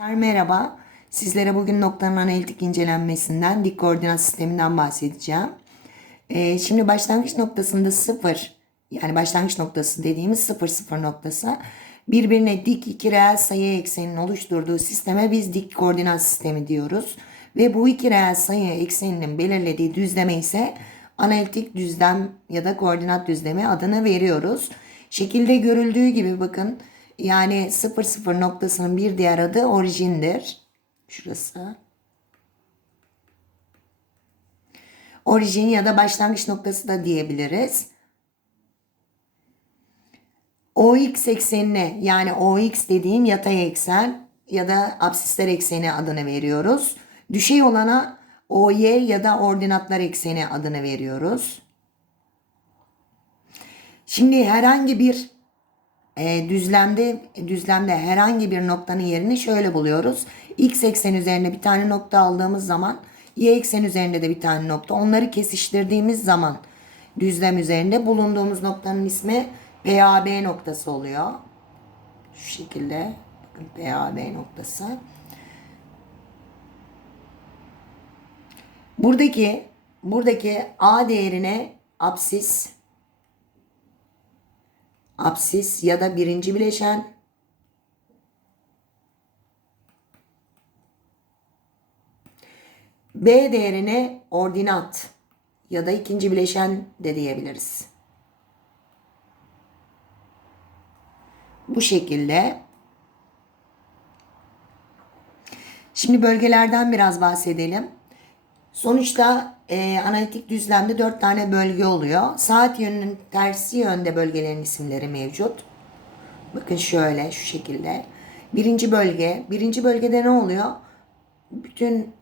Merhaba. Sizlere bugün noktanın analitik incelenmesinden, dik koordinat sisteminden bahsedeceğim. Ee, şimdi başlangıç noktasında sıfır, yani başlangıç noktası dediğimiz sıfır sıfır noktası birbirine dik iki reel sayı ekseninin oluşturduğu sisteme biz dik koordinat sistemi diyoruz. Ve bu iki reel sayı ekseninin belirlediği düzleme ise analitik düzlem ya da koordinat düzlemi adını veriyoruz. Şekilde görüldüğü gibi bakın yani 0 0 noktasının bir diğer adı orijindir. Şurası. Orijin ya da başlangıç noktası da diyebiliriz. OX eksenine yani OX dediğim yatay eksen ya da absisler ekseni adını veriyoruz. Düşey olana OY ya da ordinatlar ekseni adını veriyoruz. Şimdi herhangi bir e, düzlemde düzlemde herhangi bir noktanın yerini şöyle buluyoruz. X eksen üzerine bir tane nokta aldığımız zaman Y eksen üzerinde de bir tane nokta. Onları kesiştirdiğimiz zaman düzlem üzerinde bulunduğumuz noktanın ismi PAB noktası oluyor. Şu şekilde PAB noktası. Buradaki buradaki A değerine absis absis ya da birinci bileşen B değerine ordinat ya da ikinci bileşen de diyebiliriz. Bu şekilde. Şimdi bölgelerden biraz bahsedelim. Sonuçta e, analitik düzlemde dört tane bölge oluyor. Saat yönünün tersi yönde bölgelerin isimleri mevcut. Bakın şöyle şu şekilde. Birinci bölge. Birinci bölgede ne oluyor? Bütün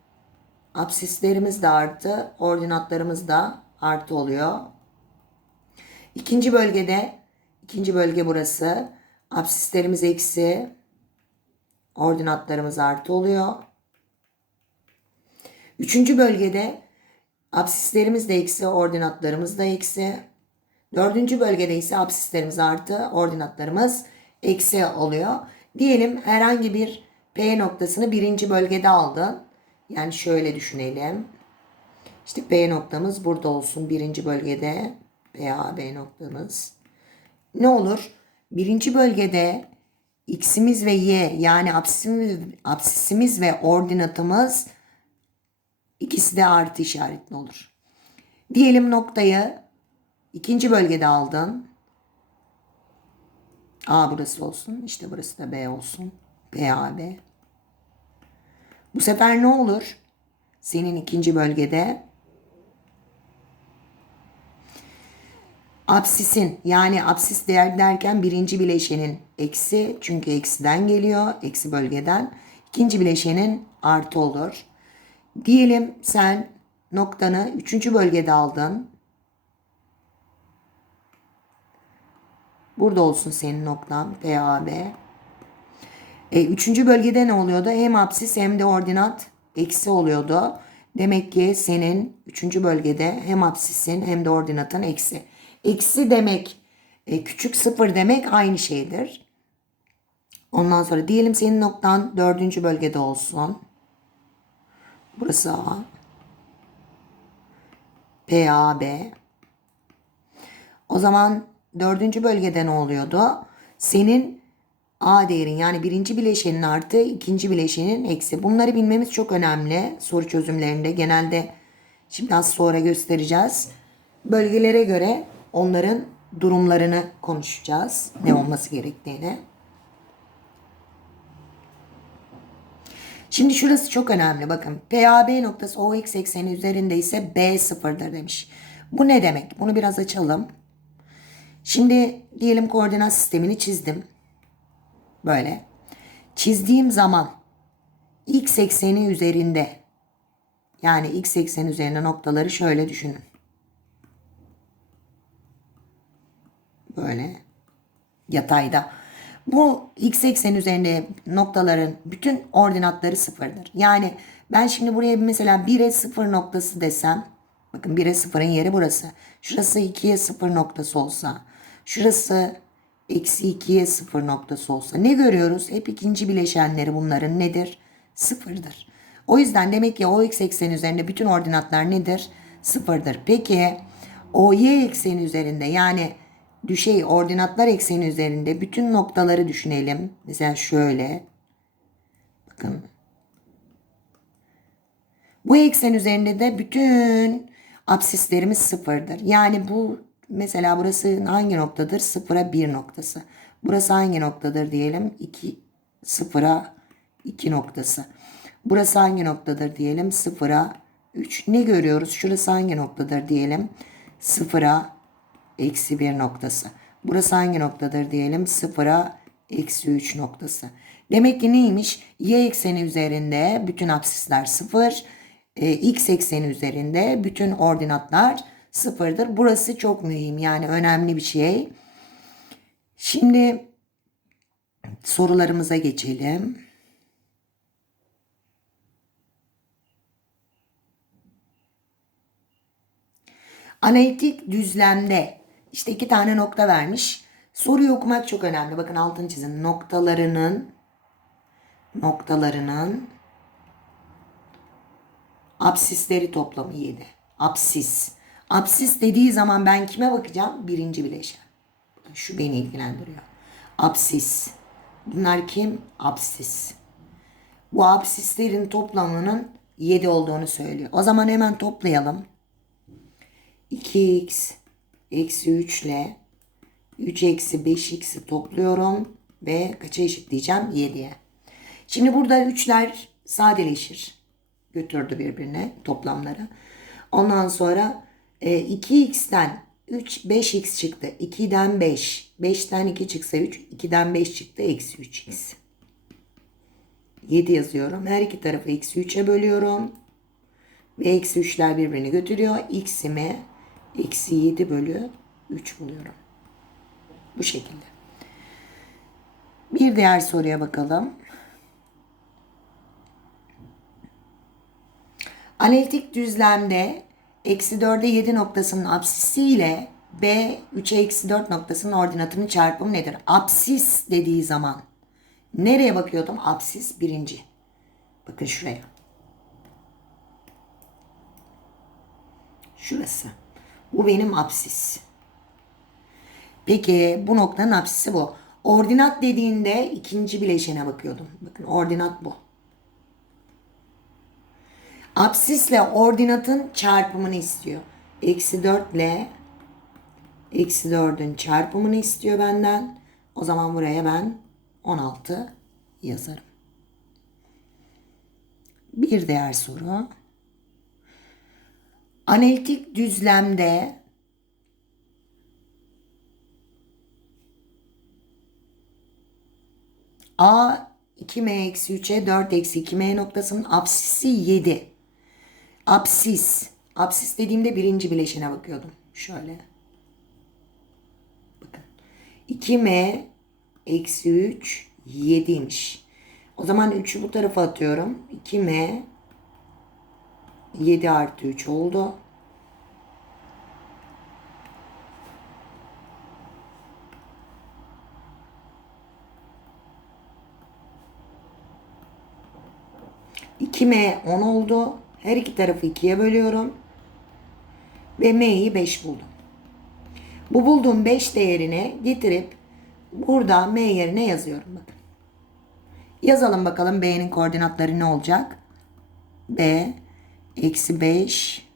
absislerimiz de artı, ordinatlarımız da artı oluyor. İkinci bölgede, ikinci bölge burası. Absislerimiz eksi, ordinatlarımız artı oluyor. Üçüncü bölgede absislerimiz de eksi, ordinatlarımız da eksi. Dördüncü bölgede ise absislerimiz artı, ordinatlarımız eksi oluyor. Diyelim herhangi bir P noktasını birinci bölgede aldın. Yani şöyle düşünelim. İşte P noktamız burada olsun birinci bölgede. PAB noktamız. Ne olur? Birinci bölgede x'imiz ve y yani absisimiz, absisimiz ve ordinatımız İkisi de artı işaretli olur. Diyelim noktayı ikinci bölgede aldın. A burası olsun. İşte burası da B olsun. PAB. Bu sefer ne olur? Senin ikinci bölgede absisin yani absis değer derken birinci bileşenin eksi çünkü eksiden geliyor eksi bölgeden ikinci bileşenin artı olur. Diyelim sen noktanı üçüncü bölgede aldın. Burada olsun senin noktan PAB. E, üçüncü bölgede ne oluyordu? Hem apsis hem de ordinat eksi oluyordu. Demek ki senin üçüncü bölgede hem apsisin hem de ordinatın eksi. Eksi demek e, küçük sıfır demek aynı şeydir. Ondan sonra diyelim senin noktan dördüncü bölgede olsun. Burası A. PAB. O zaman dördüncü bölgede ne oluyordu? Senin A değerin yani birinci bileşenin artı ikinci bileşenin eksi. Bunları bilmemiz çok önemli soru çözümlerinde. Genelde şimdi az sonra göstereceğiz. Bölgelere göre onların durumlarını konuşacağız. Ne olması gerektiğini. Şimdi şurası çok önemli. Bakın PAB noktası OX ekseni üzerinde ise B sıfırdır demiş. Bu ne demek? Bunu biraz açalım. Şimdi diyelim koordinat sistemini çizdim. Böyle. Çizdiğim zaman X ekseni üzerinde yani X ekseni üzerinde noktaları şöyle düşünün. Böyle yatayda. Bu x eksen üzerinde noktaların bütün ordinatları sıfırdır. Yani ben şimdi buraya mesela 1'e 0 noktası desem. Bakın 1'e 0'ın yeri burası. Şurası 2'ye 0 noktası olsa. Şurası eksi 2'ye 0 noktası olsa ne görüyoruz? Hep ikinci bileşenleri bunların nedir? Sıfırdır. O yüzden demek ki o x ekseni üzerinde bütün ordinatlar nedir? Sıfırdır. Peki o y ekseni üzerinde yani düşey ordinatlar ekseni üzerinde bütün noktaları düşünelim. Mesela şöyle. Bakın. Bu eksen üzerinde de bütün absislerimiz sıfırdır. Yani bu mesela burası hangi noktadır? Sıfıra bir noktası. Burası hangi noktadır diyelim? 2 sıfıra 2 noktası. Burası hangi noktadır diyelim? Sıfıra 3. Ne görüyoruz? Şurası hangi noktadır diyelim? Sıfıra eksi 1 noktası. Burası hangi noktadır diyelim? Sıfıra eksi 3 noktası. Demek ki neymiş? Y ekseni üzerinde bütün absisler sıfır. E, x ekseni üzerinde bütün ordinatlar sıfırdır. Burası çok mühim yani önemli bir şey. Şimdi sorularımıza geçelim. Analitik düzlemde işte iki tane nokta vermiş. Soruyu okumak çok önemli. Bakın altını çizin. Noktalarının noktalarının absisleri toplamı 7. Absis. Absis dediği zaman ben kime bakacağım? Birinci bileşen. Şu beni ilgilendiriyor. Absis. Bunlar kim? Absis. Bu absislerin toplamının 7 olduğunu söylüyor. O zaman hemen toplayalım. 2x eksi 3 ile 3 eksi 5x'i topluyorum ve kaça eşitleyeceğim? 7'ye. Şimdi burada 3'ler sadeleşir. Götürdü birbirine toplamları. Ondan sonra e, 2x'ten 3 5x çıktı. 2'den 5. 5'ten 2 çıksa 3. 2'den 5 çıktı. Eksi 3x. 7 yazıyorum. Her iki tarafı eksi 3'e bölüyorum. Ve eksi 3'ler birbirini götürüyor. X'imi eksi 7 bölü 3 buluyorum. Bu şekilde. Bir diğer soruya bakalım. Analitik düzlemde eksi 4'e 7 noktasının absisi ile B 3'e eksi 4 noktasının ordinatının çarpımı nedir? Absis dediği zaman nereye bakıyordum? Absis birinci. Bakın şuraya. Şurası. Bu benim absis. Peki bu noktanın absisi bu. Ordinat dediğinde ikinci bileşene bakıyordum. Bakın ordinat bu. Absisle ordinatın çarpımını istiyor. Eksi 4 ile eksi 4'ün çarpımını istiyor benden. O zaman buraya ben 16 yazarım. Bir diğer soru. Analitik düzlemde A 2m eksi 3'e 4 eksi 2m noktasının absisi 7. Absis. Absis dediğimde birinci bileşene bakıyordum. Şöyle. Bakın. 2m eksi 3 7'ymiş. O zaman 3'ü bu tarafa atıyorum. 2m 7 artı 3 oldu. İki M 10 oldu. Her iki tarafı ikiye bölüyorum. Ve M'yi 5 buldum. Bu bulduğum 5 değerini getirip burada M yerine yazıyorum. Bakın. Yazalım bakalım B'nin koordinatları ne olacak? B eksi 5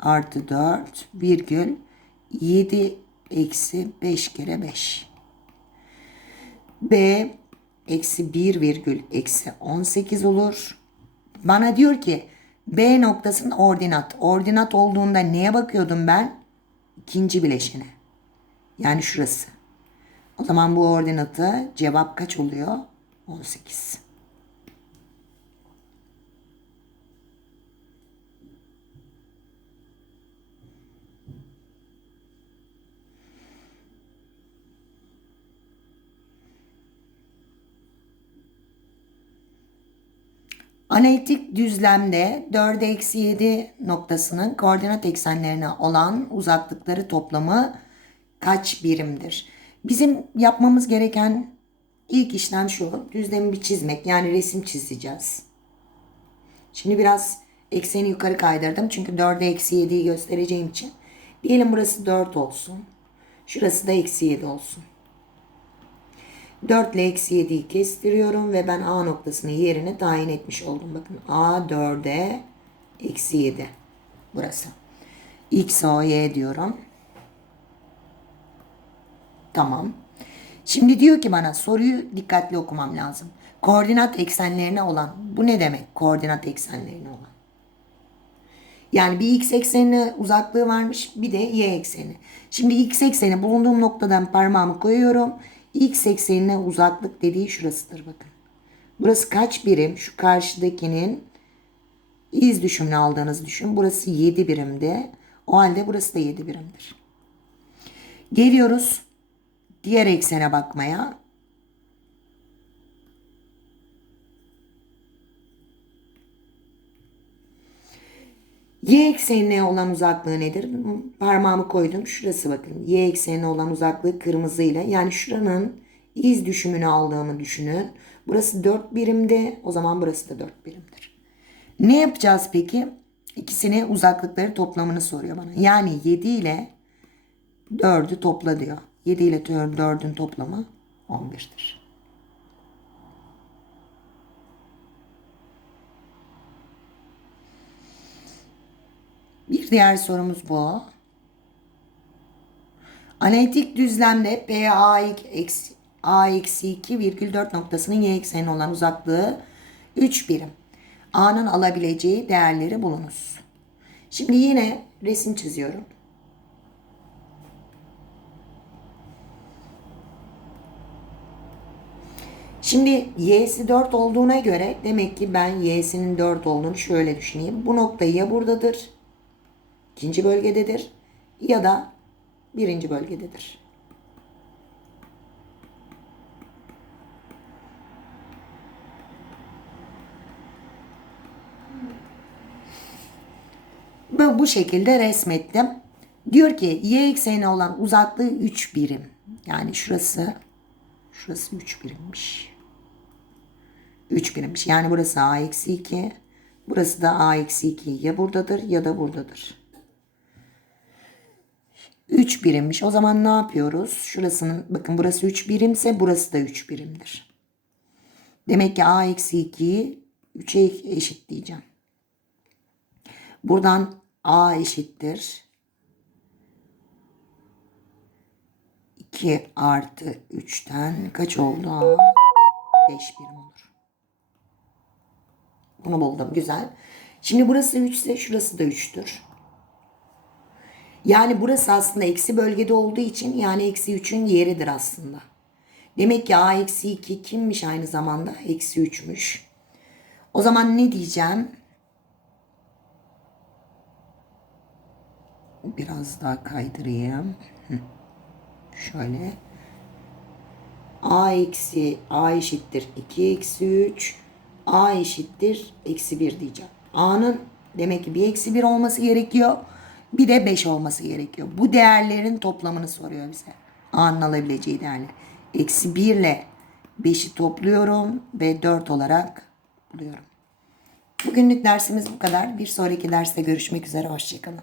artı 4 virgül 7 eksi 5 kere 5. B eksi 1 virgül eksi 18 olur. Bana diyor ki B noktasının ordinat. Ordinat olduğunda neye bakıyordum ben? İkinci bileşene. Yani şurası. O zaman bu ordinatı cevap kaç oluyor? 18. Analitik düzlemde 4'e eksi 7 noktasının koordinat eksenlerine olan uzaklıkları toplamı kaç birimdir? Bizim yapmamız gereken ilk işlem şu. Düzlemi bir çizmek. Yani resim çizeceğiz. Şimdi biraz ekseni yukarı kaydırdım. Çünkü 4'e eksi 7'yi göstereceğim için. Diyelim burası 4 olsun. Şurası da eksi 7 olsun. 4 ile eksi 7'yi kestiriyorum ve ben A noktasını yerine tayin etmiş oldum. Bakın A 4'e eksi 7. Burası. X, O, Y diyorum. Tamam. Şimdi diyor ki bana soruyu dikkatli okumam lazım. Koordinat eksenlerine olan. Bu ne demek? Koordinat eksenlerine olan. Yani bir x eksenine uzaklığı varmış bir de y ekseni. Şimdi x ekseni bulunduğum noktadan parmağımı koyuyorum. X eksenine uzaklık dediği şurasıdır bakın. Burası kaç birim? Şu karşıdakinin iz düşümünü aldığınız düşün. Burası 7 birimde. O halde burası da 7 birimdir. Geliyoruz diğer eksene bakmaya. Y eksenine olan uzaklığı nedir? Parmağımı koydum. Şurası bakın. Y eksenine olan uzaklığı kırmızıyla. Yani şuranın iz düşümünü aldığımı düşünün. Burası 4 birimde. O zaman burası da 4 birimdir. Ne yapacağız peki? İkisini uzaklıkları toplamını soruyor bana. Yani 7 ile 4'ü topla diyor. 7 ile 4'ün toplamı 11'dir. Bir diğer sorumuz bu. Analitik düzlemde P A eksi A eksi 2 virgül 4 noktasının y eksenine olan uzaklığı 3 birim. A'nın alabileceği değerleri bulunuz. Şimdi yine resim çiziyorum. Şimdi y'si 4 olduğuna göre demek ki ben y'sinin 4 olduğunu şöyle düşüneyim. Bu nokta ya buradadır, ikinci bölgededir ya da birinci bölgededir. Ben bu şekilde resmettim. Diyor ki y eksenine olan uzaklığı 3 birim. Yani şurası şurası 3 birimmiş. 3 birimmiş. Yani burası a eksi 2. Burası da a eksi 2 ya buradadır ya da buradadır. 3 birimmiş. O zaman ne yapıyoruz? Şurasının bakın burası 3 birimse burası da 3 birimdir. Demek ki a eksi 2'yi 3'e eşitleyeceğim. Buradan a eşittir. 2 artı 3'ten kaç oldu a? 5 birim olur. Bunu buldum. Güzel. Şimdi burası 3 ise şurası da 3'tür. Yani burası aslında eksi bölgede olduğu için yani eksi 3'ün yeridir aslında. Demek ki a eksi 2 kimmiş aynı zamanda? Eksi 3'müş. O zaman ne diyeceğim? Biraz daha kaydırayım. Şöyle. A eksi A eşittir 2 eksi 3. A eşittir eksi 1 diyeceğim. A'nın demek ki bir eksi 1 olması gerekiyor. Bir de 5 olması gerekiyor. Bu değerlerin toplamını soruyor bize. A'nın alabileceği değerler. Eksi 1 ile 5'i topluyorum ve 4 olarak buluyorum. Bugünlük dersimiz bu kadar. Bir sonraki derste görüşmek üzere. Hoşçakalın.